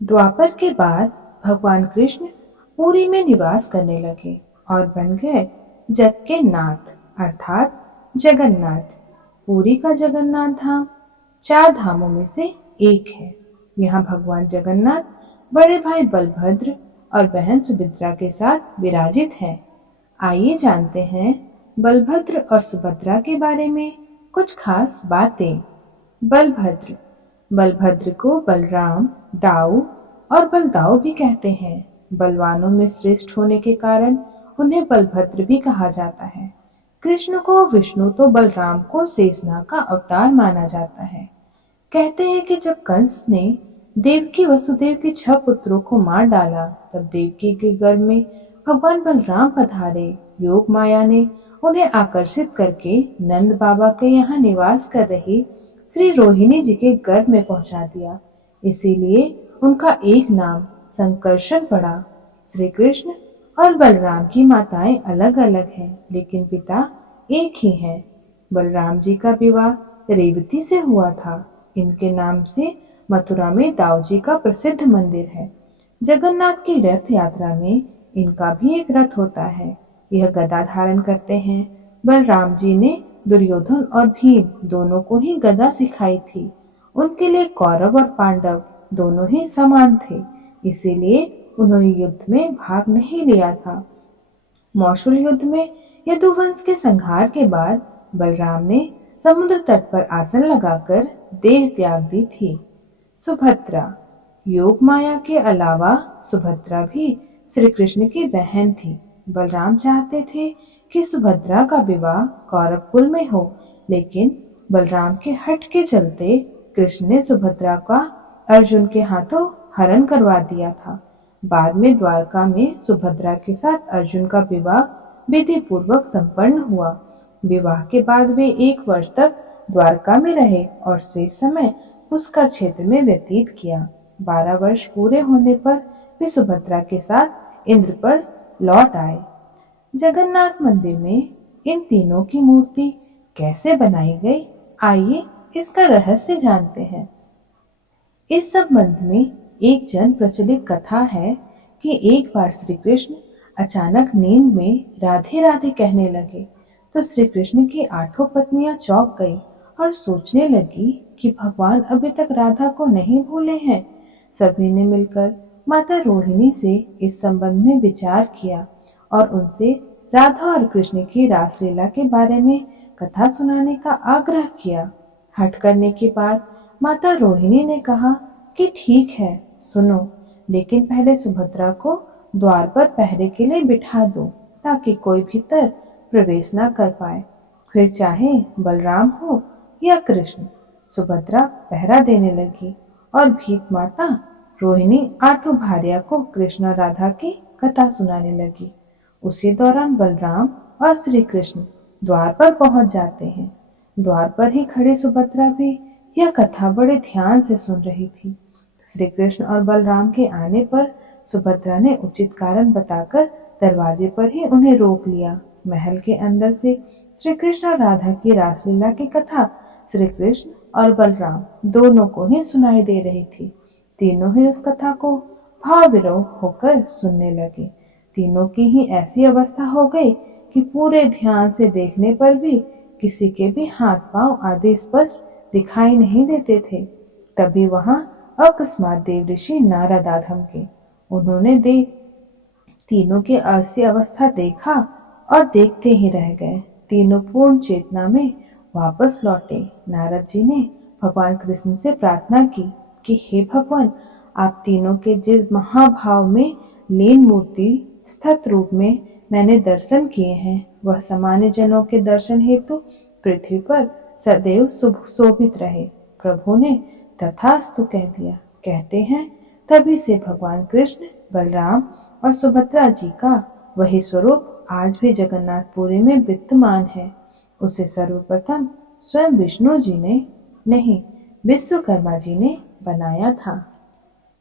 द्वापर के बाद भगवान कृष्ण पुरी में निवास करने लगे और बन गए जग के नाथ अर्थात जगन्नाथ। पुरी का जगन्नाथ धाम 4 धामों में से एक है। यहाँ भगवान जगन्नाथ बड़े भाई बलभद्र और बहन सुभद्रा के साथ विराजित है। आइए जानते हैं बलभद्र और सुभद्रा के बारे में कुछ खास बातें। बलभद्र बलभद्र को बलराम, दाऊ और बलदाऊ भी कहते हैं। बलवानों में श्रेष्ठ होने के कारण उन्हें बलभद्र भी कहा जाता है। कृष्ण को विष्णु तो बलराम को शेषनाग का अवतार माना जाता है। कहते हैं कि जब कंस ने देवकी वसुदेव के 6 पुत्रों को मार डाला, तब देवकी के गर्भ में भगवान बलराम पधारे। योग माया ने उन्हें आकर्षित करके नंद बाबा के यहाँ निवास कर रही श्री रोहिणी जी के गर्भ में पहुंचा दिया। इसीलिए उनका एक नाम संकर्षण पड़ा। श्री कृष्ण और बलराम की माताएं अलग अलग हैं, लेकिन पिता एक ही है। बलराम जी का विवाह रेवती से हुआ था। इनके नाम से मथुरा में दाऊ जी का प्रसिद्ध मंदिर है। जगन्नाथ की रथ यात्रा में इनका भी एक रथ होता है। यह गदा धारण करते हैं। बलराम जी ने दुर्योधन और भीम दोनों को ही गदा सिखाई थी। उनके लिए कौरव और पांडव दोनों ही समान थे, इसीलिए उन्होंने युद्ध में भाग नहीं लिया था। मौसूल युद्ध में यदुवंश के संहार के बाद बलराम ने समुद्र तट पर आसन लगाकर देह त्याग दी थी। सुभद्रा योग माया के अलावा सुभद्रा भी श्री कृष्ण की बहन थी। बलराम चाहते थे कि सुभद्रा का विवाह कौरव कुल में हो, लेकिन बलराम के हठ के चलते कृष्ण ने सुभद्रा का अर्जुन के हाथों हरण करवा दिया था। बाद में द्वारका में सुभद्रा के साथ अर्जुन का विवाह विधि पूर्वक संपन्न हुआ। विवाह के बाद वे 1 वर्ष तक द्वारका में रहे और शेष समय उसका क्षेत्र में व्यतीत किया। 12 वर्ष पूरे होने पर वे सुभद्रा के साथ इंद्र पर लौट आए। जगन्नाथ मंदिर में इन तीनों की मूर्ति कैसे बनाई गई, आइए इसका रहस्य जानते हैं। इस संबंध में एक जन प्रचलित कथा है कि एक बार श्री कृष्ण अचानक नींद में राधे राधे कहने लगे, तो श्री कृष्ण की 8 पत्नियां चौंक गई और सोचने लगी कि भगवान अभी तक राधा को नहीं भूले हैं। सभी ने मिलकर माता रोहिणी से इस संबंध में विचार किया और उनसे राधा और कृष्ण की रासलीला के बारे में कथा सुनाने का आग्रह किया। हठ करने के बाद माता रोहिणी ने कहा कि ठीक है, सुनो, लेकिन पहले सुभद्रा को द्वार पर पहरे के लिए बिठा दो, ताकि कोई भीतर प्रवेश न कर पाए। फिर चाहे बलराम हो या कृष्ण। सुभद्रा पहरा देने लगी और भीख माता रोहिणी 8 भार्या को कृष्ण और राधा की कथा सुनाने लगी। उसी दौरान बलराम और श्री कृष्ण द्वार पर पहुंच जाते हैं। द्वार पर ही खड़ी सुभद्रा भी यह कथा बड़े ध्यान से सुन रही थी। श्री कृष्ण और बलराम के आने पर सुभद्रा ने उचित कारण बताकर दरवाजे पर ही उन्हें रोक लिया। महल के अंदर से श्री कृष्ण और राधा की रासलीला की कथा श्री कृष्ण और बलराम दोनों को ही सुनाई दे रही थी। तीनों ही उस कथा को भाव विभोर होकर सुनने लगे। तीनों की ही ऐसी अवस्था हो गई कि पूरे ध्यान से देखने पर भी किसी के भी हाथ पांव आदि स्पष्ट दिखाई नहीं देते थे। तभी वहां अकस्मात देव ऋषि नारद आ धमके। उन्होंने तीनों की ऐसी अवस्था देखा और देखते ही रह गए। तीनों पूर्ण चेतना में वापस लौटे। नारद जी ने भगवान कृष्ण से प्रार्थना की कि हे भगवान, आप तीनों के जिस महाभाव में लीन मूर्ति स्थित रूप में मैंने दर्शन किए हैं, वह सामान्य जनों के दर्शन हेतु पृथ्वी पर सदैव शोभित रहे। प्रभु ने तथास्तु कह दिया। कहते हैं तभी से भगवान कृष्ण, बलराम और सुभद्रा जी का वही स्वरूप आज भी जगन्नाथपुरी में विद्यमान है। उसे सर्वप्रथम स्वयं विष्णु जी ने नहीं, विश्वकर्मा जी ने बनाया था।